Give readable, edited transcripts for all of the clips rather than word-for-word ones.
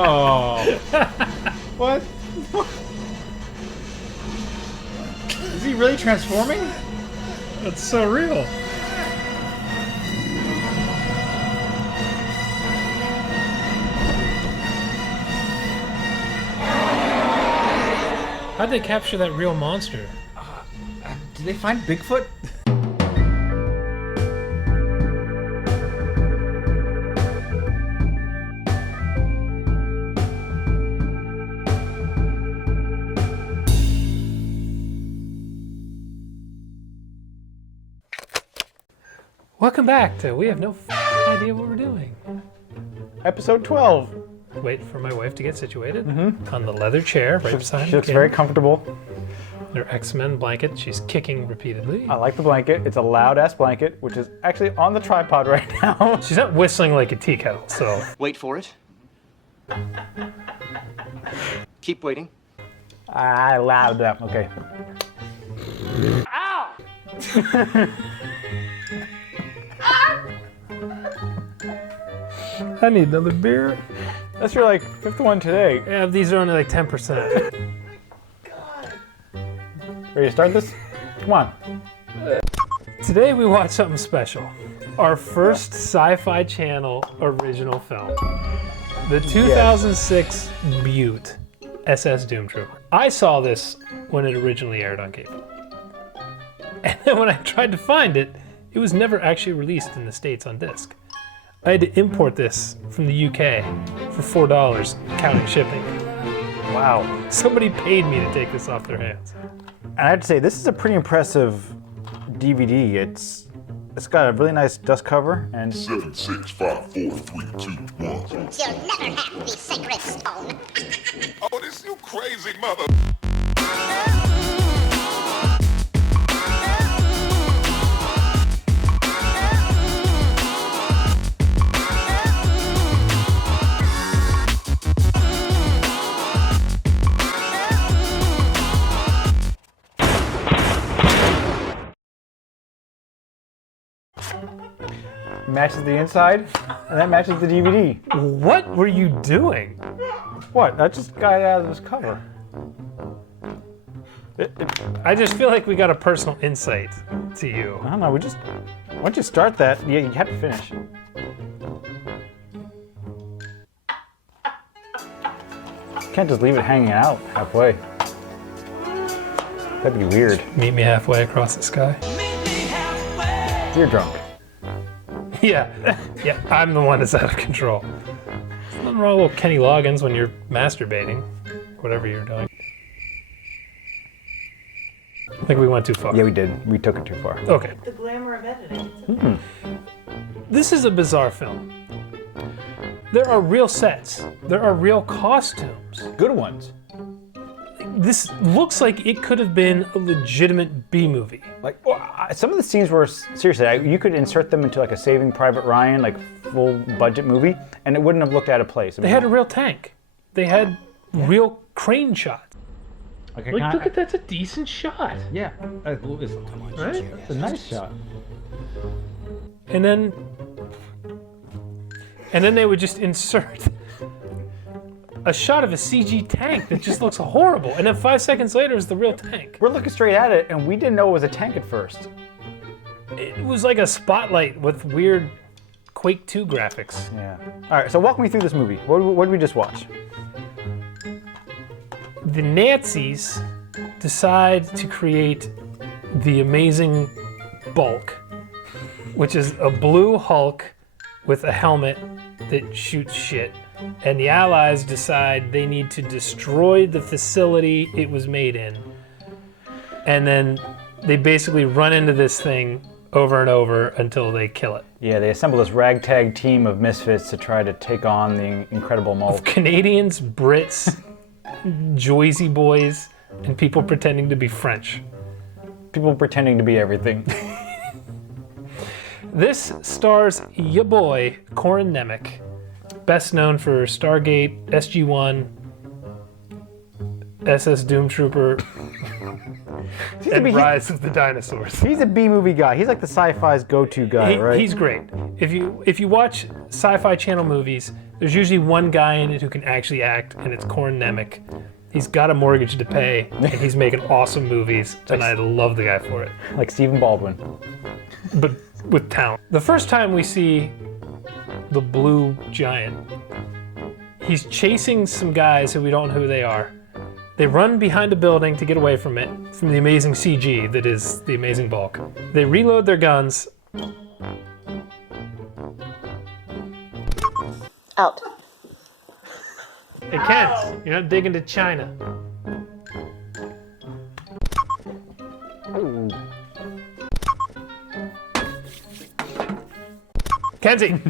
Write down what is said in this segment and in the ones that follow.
Oh. What? Is he really transforming? That's so real. How'd they capture that real monster? Did they find Bigfoot? Welcome back to We Have No Idea What We're Doing. Episode 12. Wait for my wife to get situated on the leather chair right beside me. She looks very comfortable. Her X-Men blanket, she's kicking repeatedly. I like the blanket. It's a loud-ass blanket, which is actually on the tripod right now. She's not whistling like a tea kettle, so... Wait for it. Keep waiting. Loud enough. Okay. Ow! I need another beer. That's your, like, fifth one today. Yeah, these are only like 10%. Ready to start this? Come on. Today we watched something special. Our first Sci-Fi Channel original film. The 2006 Butte, SS Doomtrooper. I saw this when it originally aired on cable. And then when I tried to find it, it was never actually released in the States on disc. I had to import this from the UK for $4, counting shipping. Wow. Somebody paid me to take this off their hands. And I have to say, this is a pretty impressive DVD. It's got a really nice dust cover and 7, 6, 5, 4, 3, 2, 1. You'll never have the sacred stone. Oh, this you crazy mother. matches the inside, and that matches the DVD. What were you doing? What? I just got it out of this cover. I just feel like we got a personal insight to you. I don't know, once you start that, you have to finish. Can't just leave it hanging out halfway. That'd be weird. Meet me halfway across the sky. You're drunk. Yeah, I'm the one that's out of control. There's nothing wrong with Kenny Loggins when you're masturbating, whatever you're doing. I think we went too far. Yeah, we did. We took it too far. Okay. The glamour of editing. This is a bizarre film. There are real sets. There are real costumes. Good ones. This looks like it could have been a legitimate B-movie. Like, some of the scenes were, seriously, you could insert them into like a Saving Private Ryan, like full budget movie, and it wouldn't have looked out of place. I mean, They had a real tank. They had real crane shots. okay, Like, look at that's a decent shot. Yeah, Right? it's a nice shot. And then they would just insert a shot of a CG tank that just looks horrible. And then 5 seconds later is the real tank. We're looking straight at it, and we didn't know it was a tank at first. It was like a spotlight with weird Quake 2 graphics. Yeah. All right, so walk me through this movie. What did we just watch? The Nazis decide to create the amazing Bulk, which is a blue Hulk with a helmet that shoots shit. And the Allies decide they need to destroy the facility it was made in. And then they basically run into this thing over and over until they kill it. Yeah, they assemble this ragtag team of misfits to try to take on the Incredible Hulk. Canadians, Brits, Joyzy boys, and people pretending to be French. People pretending to be everything. This stars ya boy, Corin Nemic, best known for Stargate, SG-1, SS Doomtrooper, and Rise of the Dinosaurs. He's a B-movie guy. He's like the Sci-Fi's go-to guy, right? He's great. If you watch Sci-Fi Channel movies, There's usually one guy in it who can actually act, and it's Corin Nemic. He's got a mortgage to pay, and he's making awesome movies, and I love the guy for it. Like Stephen Baldwin. But with talent. The first time we see the blue giant, he's chasing some guys who we don't know who they are. They run behind a building to get away from it, from the amazing CG that is the amazing bulk. They reload their guns. Out. Hey, Kent, you're not digging to China. Kenzie!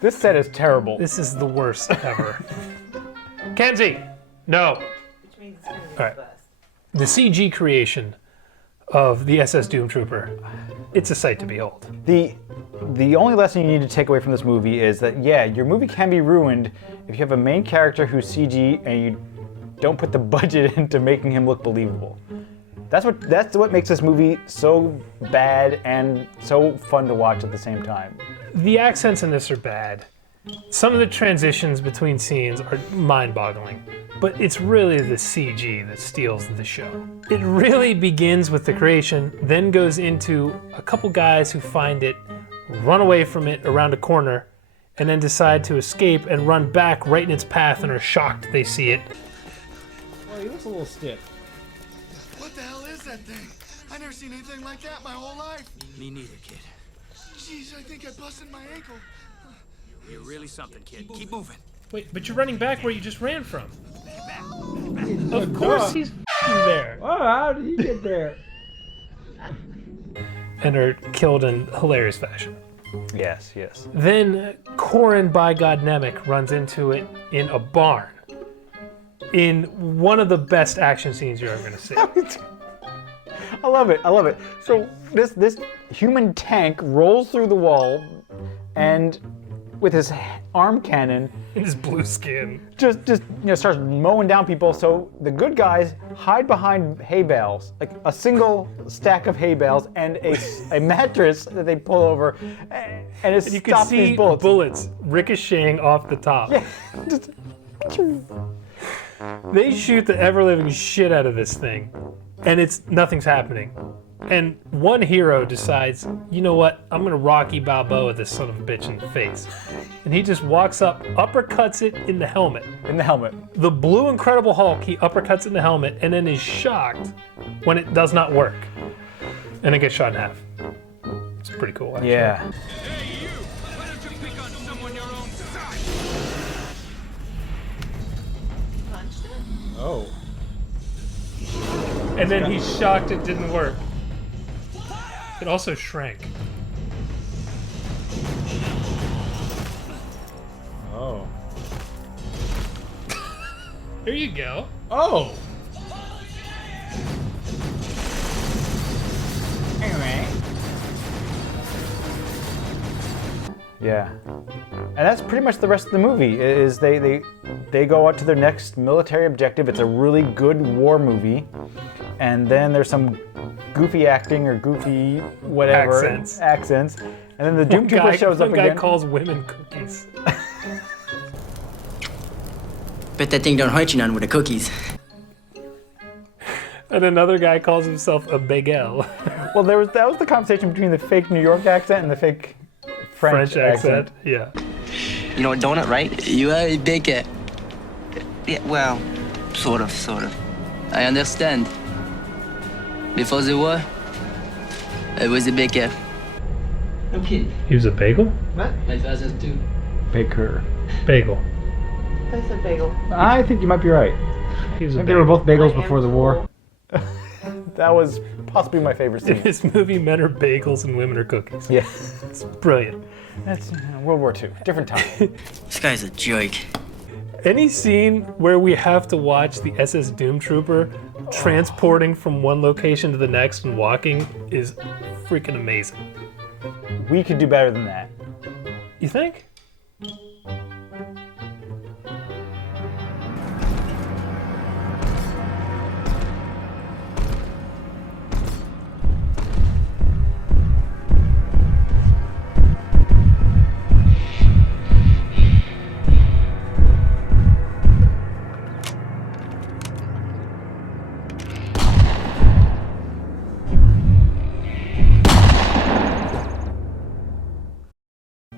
This set is terrible. This is the worst ever. Kenzie! No! Which means it's going to be All right. the best. The CG creation of the SS Doomtrooper, it's a sight to behold. The only lesson you need to take away from this movie is that, yeah, your movie can be ruined if you have a main character who's CG and you don't put the budget into making him look believable. That's what makes this movie so bad and so fun to watch at the same time. The accents in this are bad. Some of the transitions between scenes are mind-boggling, but it's really the CG that steals the show. It really begins with the creation, then goes into a couple guys who find it, run away from it around a corner, and then decide to escape and run back right in its path and are shocked they see it. Well, he looks a little stiff. What the hell is that thing? I never seen anything like that my whole life. Me neither, kid. Jeez, I think I busted my ankle. You're really something, kid. Keep moving. Wait, but you're running back where you just ran from. Of course he's there. Oh, how did he get there? And are killed in hilarious fashion. Yes, yes. Then Corin by God Nemic runs into it in a barn. In one of the best action scenes you're ever gonna see. I love it. I love it. So this human tank rolls through the wall, and with his arm cannon, In his blue skin. just starts mowing down people. So the good guys hide behind hay bales, like a single stack of hay bales and a mattress that they pull over, and it You can stops see these bullets. bullets ricocheting off the top. Yeah, just- They shoot the ever-living shit out of this thing, and nothing's happening. And one hero decides, you know what, I'm gonna Rocky Balboa this son of a bitch in the face. And he just walks up, uppercuts it in the helmet. in the helmet. The blue Incredible Hulk, he uppercuts in the helmet, and then is shocked when it does not work. And it gets shot in half. It's pretty cool, actually. Yeah. Punched it? Oh. And then he's shocked it didn't work. It also shrank. Oh. There you go. Oh. Anyway. Yeah. And that's pretty much the rest of the movie. Is they go out to their next military objective. It's a really good war movie. And then there's some goofy acting or goofy whatever accents. And then the Doom Trooper shows up One guy again. calls women cookies. Bet that thing don't hurt you none with the cookies. And another guy calls himself a Big L. Well, that was the conversation between the fake New York accent and the fake French accent. Yeah. You know a donut, right? You are a baker. Yeah, well, sort of. I understand. Before the war, I was a baker. No kid. He was a bagel? My father too. Baker. Bagel. I said bagel. I think you might be right. He was a I think they were both bagels I am before the war. full. That was possibly my favorite In scene. this movie, men are bagels and women are cookies. Yeah. It's brilliant. That's World War II. Different time. This guy's a jerk. Any scene where we have to watch the SS Doomtrooper transporting from one location to the next and walking is freaking amazing. We could do better than that. You think?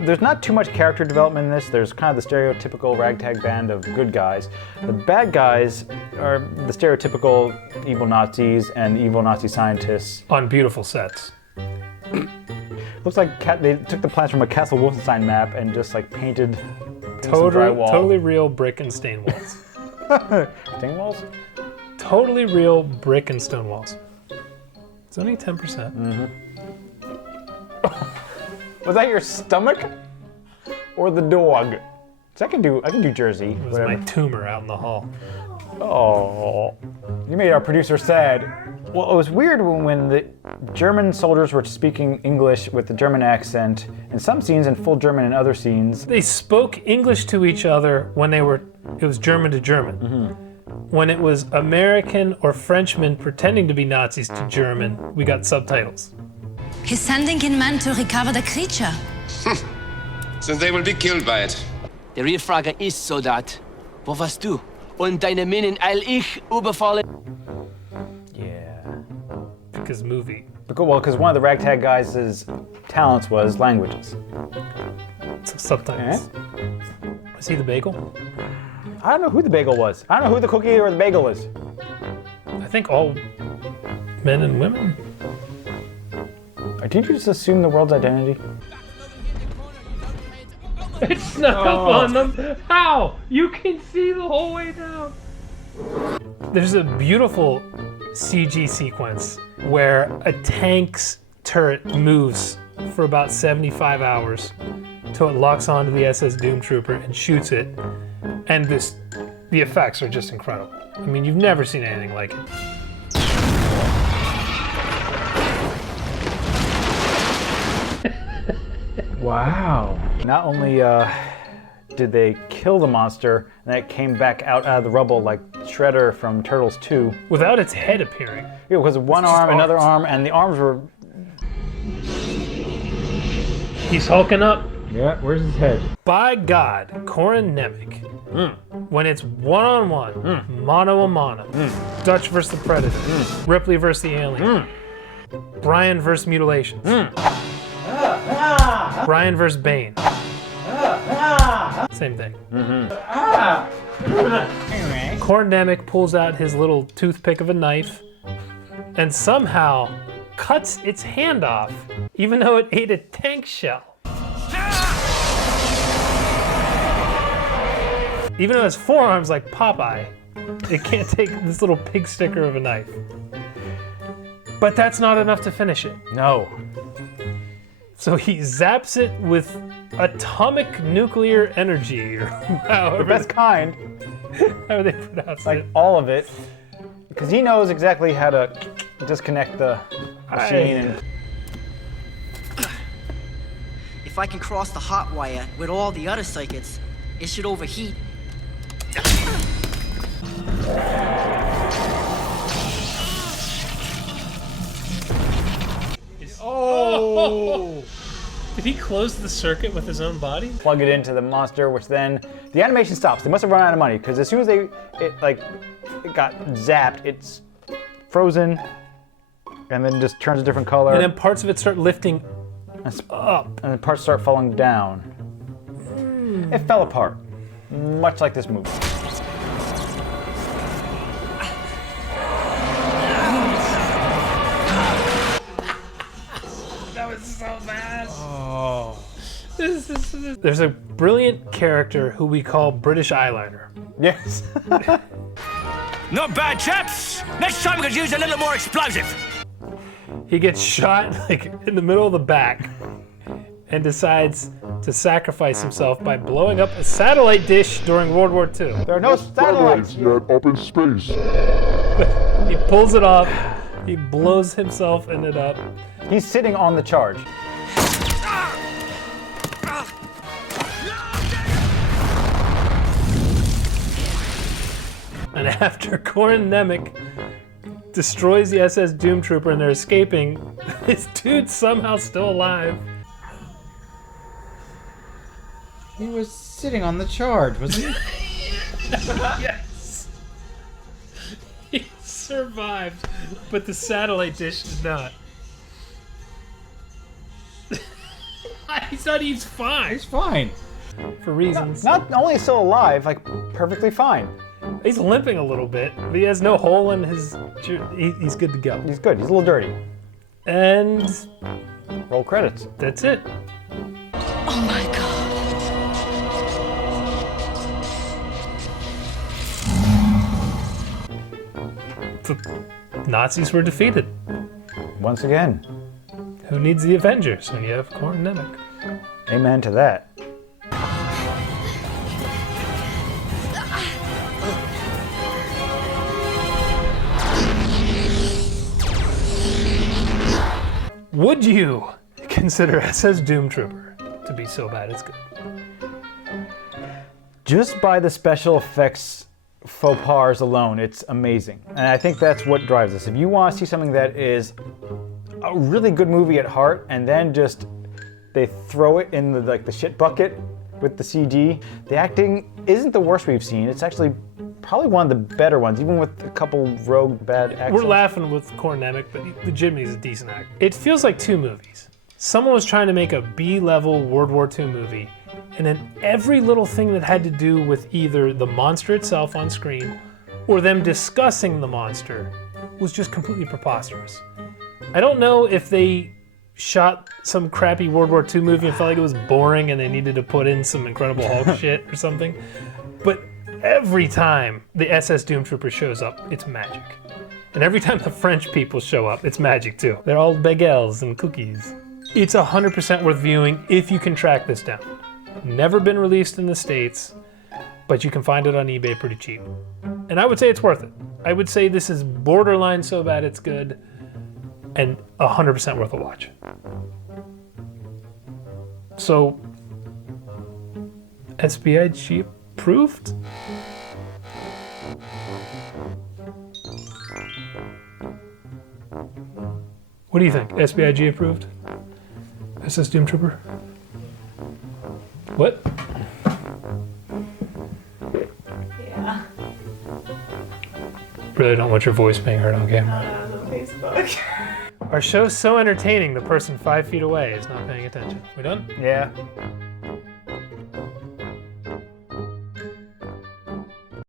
there's not too much character development in this. There's kind of the stereotypical ragtag band of good guys. The bad guys are the stereotypical evil Nazis and evil Nazi scientists. On beautiful sets. Looks like they took the plans from a Castle Wolfenstein map and just like painted some drywall. Totally real brick and stain walls. Stain walls? Totally real brick and stone walls. It's only 10%. Was that your stomach or the dog? So I can do Jersey. It was my tumor out in the hall. Oh, you made our producer sad. Well, it was weird when the German soldiers were speaking English with the German accent in some scenes and full German in other scenes. They spoke English to each other when it was German to German. When it was American or Frenchmen pretending to be Nazis to German, we got subtitles. He's sending in men to recover the creature. Since they will be killed by it. Die real Frage ist, Soldat, wo warst du? Und deine Minen eil ich überfallen? Yeah. Because movie. Well, because one of the ragtag guys' talents was languages. So subtitles. Is he the bagel? I don't know who the bagel was. I don't know who the cookie or the bagel is. I think all men and women. Did you just assume the world's identity? It snuck up on them. How? You can see the whole way down. There's a beautiful CG sequence where a tank's turret moves for about 75 hours till it locks onto the SS Doomtrooper and shoots it. And the effects are just incredible. I mean, you've never seen anything like it. Wow. Not only did they kill the monster, and it came back out of the rubble like Shredder from Turtles 2. Without its head appearing. Yeah, because one arm, another arm, and the arms were... He's hulking up. Yeah, where's his head? By God, Corin Nemic. When it's one-on-one, mano-a-mano, Dutch versus the Predator, Ripley versus the Alien, Brian versus Mutilations, Brian versus Bane. Same thing. Corin Nemic pulls out his little toothpick of a knife and somehow cuts its hand off, even though it ate a tank shell. Even though it has forearms like Popeye, it can't take this little pig sticker of a knife. But that's not enough to finish it. No. So he zaps it with atomic nuclear energy, or however, The best kind. how they pronounce Like it. all of it. Because he knows exactly how to disconnect the machine and... If I can cross the hot wire with all the other circuits, it should overheat. Oh! Did he close the circuit with his own body? Plug it into the monster, which then the animation stops. They must have run out of money because as soon as it got zapped, it's frozen and then just turns a different color. And then parts of it start lifting up. And then parts start falling down. It fell apart, much like this movie. That was so bad. Oh. There's a brilliant character who we call British Eyeliner. Yes. Not bad, chaps. Next time we could use a little more explosive. He gets shot like in the middle of the back and decides to sacrifice himself by blowing up a satellite dish during World War II. There are no satellites yet up in space. He pulls it off. He blows himself in it up. He's sitting on the charge. And after Corin Nemic destroys the SS Doomtrooper and they're escaping, this dude's somehow still alive. He was sitting on the charge, wasn't he? Yes. He survived, but the satellite dish did not. He's fine. He's fine. For reasons. Not only still alive, like perfectly fine. He's limping a little bit, but he has no hole in his... He's good to go. He's good. He's a little dirty. And... roll credits. That's it. Oh my god. The Nazis were defeated. Once again. Who needs the Avengers when you have Corin Nemic? Amen to that. Would you consider SS Doomtrooper to be so bad it's good? Just by the special effects faux pas alone, it's amazing. And I think that's what drives us. If you want to see something that is a really good movie at heart, and then just they throw it in the shit bucket with the CG, the acting isn't the worst we've seen. It's actually probably one of the better ones, even with a couple rogue bad actors. We're laughing with Corin Nemic, but legitimately he's a decent actor. It feels like two movies. Someone was trying to make a B-level World War II movie, and then every little thing that had to do with either the monster itself on screen or them discussing the monster was just completely preposterous. I don't know if they shot some crappy World War II movie and felt like it was boring and they needed to put in some Incredible Hulk shit or something, but every time the SS Doomtrooper shows up, it's magic. And every time the French people show up, it's magic too. They're all bagels and cookies. It's 100% worth viewing if you can track this down. Never been released in the States, but you can find it on eBay pretty cheap. And I would say it's worth it. I would say this is borderline so bad it's good, and 100% worth a watch. So, SBIG approved? What do you think? SBIG approved? SS Doomtrooper? What? Yeah. Really don't want your voice being heard on camera. On Facebook. Our show's so entertaining, the person 5 feet away is not paying attention. We done? Yeah.